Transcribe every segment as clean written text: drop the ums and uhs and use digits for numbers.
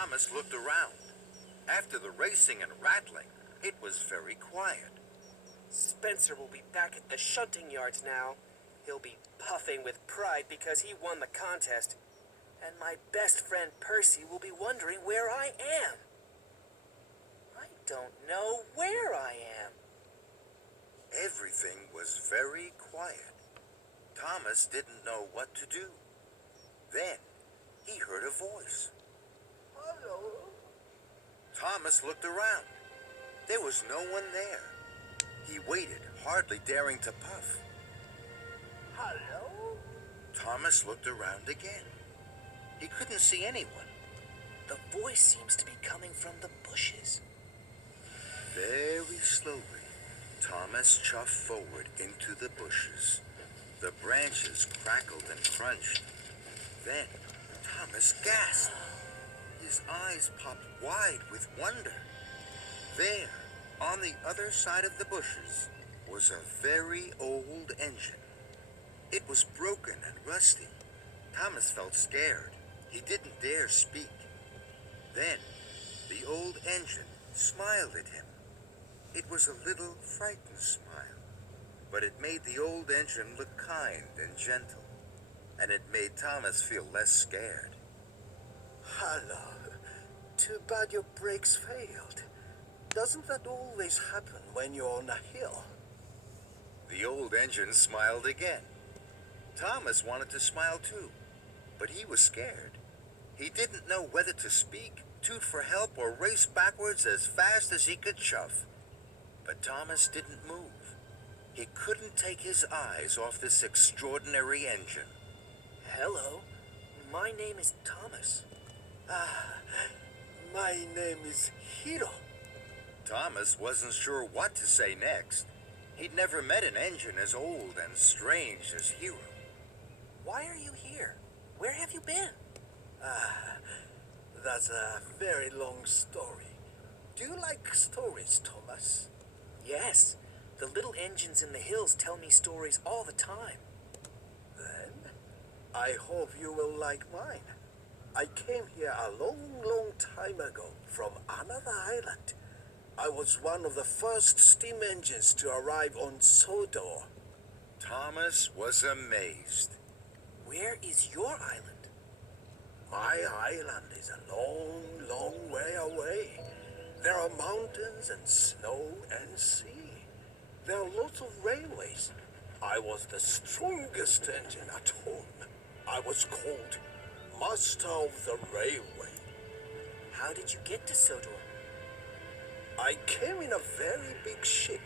Thomas looked around. After the racing and rattling, it was very quiet. Spencer will be back at the shunting yards now. He'll be puffing with pride because he won the contest. And my best friend Percy will be wondering where I am. I don't know where I am. Everything was very quiet. Thomas didn't know what to do. Then he heard a voice. Hello? Thomas looked around. There was no one there. He waited, hardly daring to puff. Hello? Thomas looked around again. He couldn't see anyone. The voice seems to be coming from the bushes. Very slowly, Thomas chuffed forward into the bushes. The branches crackled and crunched. Then Thomas gasped. His eyes popped wide with wonder. There, on the other side of the bushes, was a very old engine. It was broken and rusty. Thomas felt scared. He didn't dare speak. Then, the old engine smiled at him. It was a little frightened smile, but it made the old engine look kind and gentle, and it made Thomas feel less scared. Hello. Too bad your brakes failed. Doesn't that always happen when you're on a hill? The old engine smiled again. Thomas wanted to smile too, but he was scared. He didn't know whether to speak, toot for help, or race backwards as fast as he could chuff. But Thomas didn't move. He couldn't take his eyes off this extraordinary engine. Hello, my name is Thomas. My name is Hiro. Thomas wasn't sure what to say next. He'd never met an engine as old and strange as Hiro. Why are you here? Where have you been? That's a very long story. Do you like stories, Thomas? Yes, the little engines in the hills tell me stories all the time. Then, I hope you will like mine. I came here a long time ago from another island. I was one of the first steam engines to arrive on Sodor. Thomas was amazed. Where is your island? My island is a long way away. There are mountains and snow and sea. There are lots of railways. I was the strongest engine at home. I was called Master of the Railway. How did you get to Sodor? I came in a very big ship.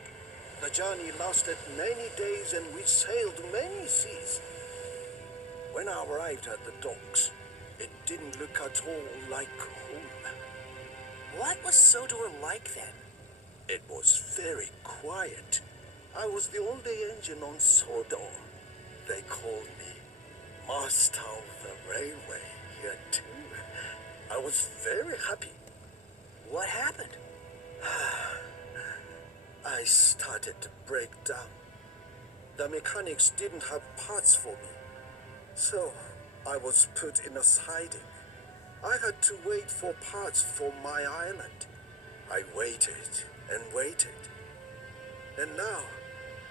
The journey lasted many days and we sailed many seas. When I arrived at the docks, it didn't look at all like home. What was Sodor like then? It was very quiet. I was the only engine on Sodor. They called me Master of the Railway here too. I was very happy. What happened? I started to break down. The mechanics didn't have parts for me. So I was put in a siding. I had to wait for parts for my island. I waited and waited. And now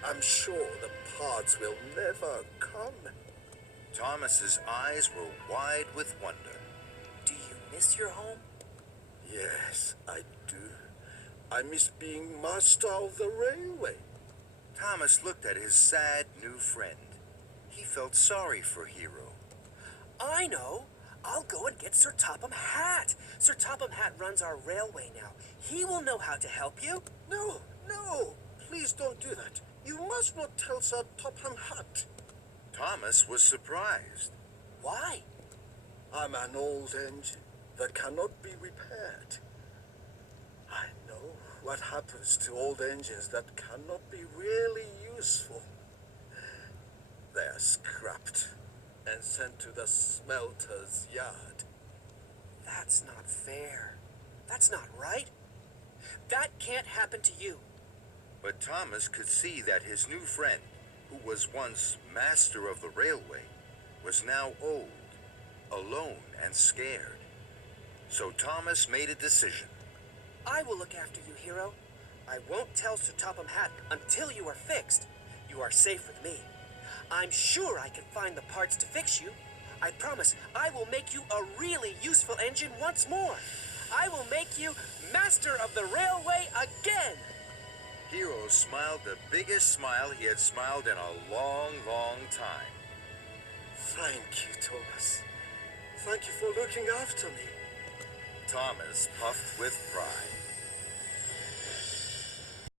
I'm sure the parts will never come. Thomas's eyes were wide with wonder. Do you miss your home? Yes, I do. I miss being master of the railway. Thomas looked at his sad new friend. He felt sorry for Hiro. I know. I'll go and get Sir Topham Hatt. Sir Topham Hatt runs our railway now. He will know how to help you. No. Please don't do that. You must not tell Sir Topham Hatt. Thomas was surprised. Why? I'm an old engine that cannot be repaired. I know what happens to old engines that cannot be really useful. They are scrapped and sent to the smelter's yard. That's not fair. That's not right. That can't happen to you. But Thomas could see that his new friend, who was once master of the railway, was now old, alone, and scared. So Thomas made a decision. I will look after you, Hero. I won't tell Sir Topham Hatt until you are fixed. You are safe with me. I'm sure I can find the parts to fix you. I promise I will make you a really useful engine once more. I will make you master of the railway again. Hero smiled the biggest smile he had smiled in a long, long time. Thank you, Thomas. Thank you for looking after me. Thomas puffed with pride.